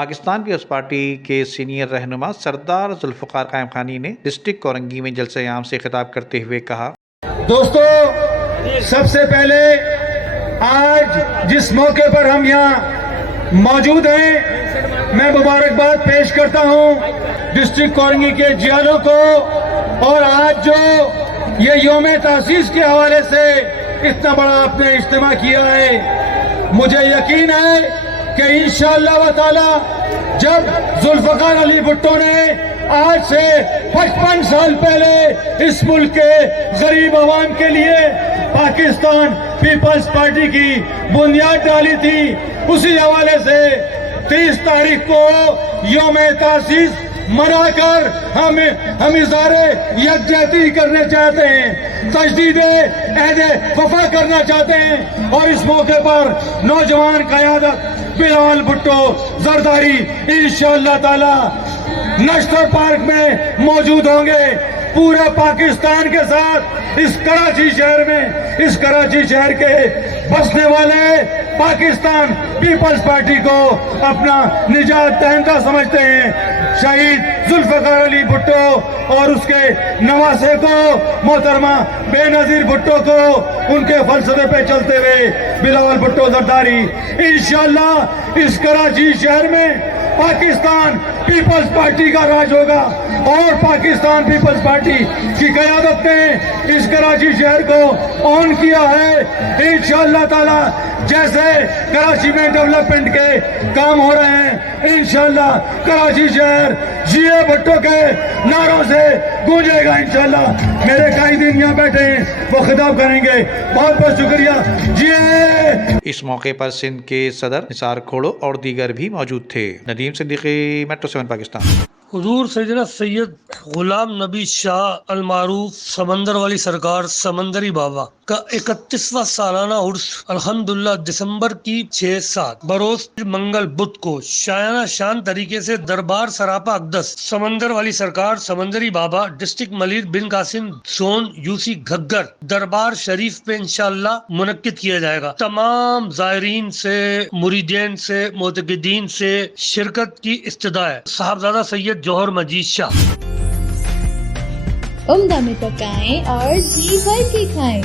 Pakistan Peoples party کے senior رہنما سردار ذوالفقار قائم خانی نے ڈسٹرکٹ کورنگی میں جلسہ عام سے خطاب کرتے ہوئے کہا، دوستو، سب سے پہلے آج جس موقع پر ہم یہاں موجود ہیں، میں مبارکباد پیش کرتا ہوں ڈسٹرکٹ کورنگی کے جیالوں کو، اور آج جو یہ یوم تاسیس کے حوالے سے اتنا بڑا آپ نے اجتماع کیا ہے، مجھے یقین ہے کہ انشاءاللہ تعالی جب ذوالفقار علی بھٹو نے آج سے 55 سال پہلے اس ملک کے غریب عوام کے لیے پاکستان پیپلز پارٹی کی بنیاد ڈالی تھی، اسی حوالے سے 30 تاریخ کو یوم تاسیس منا کر ہم اظہار یکجہتی کرنے چاہتے ہیں، تجدید عہد وفا کرنا چاہتے ہیں، اور اس موقع پر نوجوان قیادت بلال بھٹو زرداری انشاءاللہ تعالی نشتر پارک میں موجود ہوں گے۔ پورا پاکستان کے ساتھ اس کراچی شہر میں، اس کراچی شہر کے بسنے والے پاکستان پیپلز پارٹی کو اپنا نجات دہندہ سمجھتے ہیں۔ شہید ذوالفقار علی بھٹو اور اس کے نواسے کو، محترمہ بے نظیر بھٹو کو، ان کے فلسفے پہ چلتے ہوئے بلال بھٹو زرداری انشاءاللہ اس کراچی شہر میں پاکستان پیپلز پارٹی کا راج ہوگا، اور پاکستان پیپلز پارٹی کی قیادت نے اس کراچی شہر کو آن کیا ہے۔ انشاءاللہ تعالی جیسے کراچی میں ڈیولپمنٹ کے کام ہو رہے ہیں، انشاءاللہ کراچی شہر جی اے بھٹو کے نعروں سے گونجے گا انشاءاللہ۔ میرے قائدین یہاں بیٹھے ہیں، وہ خطاب کریں گے۔ بہت بہت شکریہ جی اے۔ اس موقع پر سندھ کے صدر نثار کھوڑو اور دیگر بھی موجود تھے۔ ندیم صدیقی، میٹرو 7 پاکستان۔ حضور سیدنا سید غلام نبی شاہ المعروف سمندر والی سرکار سمندری بابا کا 31واں سالانہ عرس الحمدللہ دسمبر کی 6-7 بروز منگل بدھ کو شایانہ شان طریقے سے دربار سراپا اقدس سمندر والی سرکار سمندری بابا ڈسٹرکٹ ملیر بن قاسم زون یوسی گھگر دربار شریف پہ انشاءاللہ منعقد کیا جائے گا۔ تمام زائرین سے، مریدین سے، معتقدین سے شرکت کی استدعا ہے۔ صاحبزادہ سید جوہر مجید شاہ۔ عمدہ میں پکائیں اور جی بھر کے کھائیں۔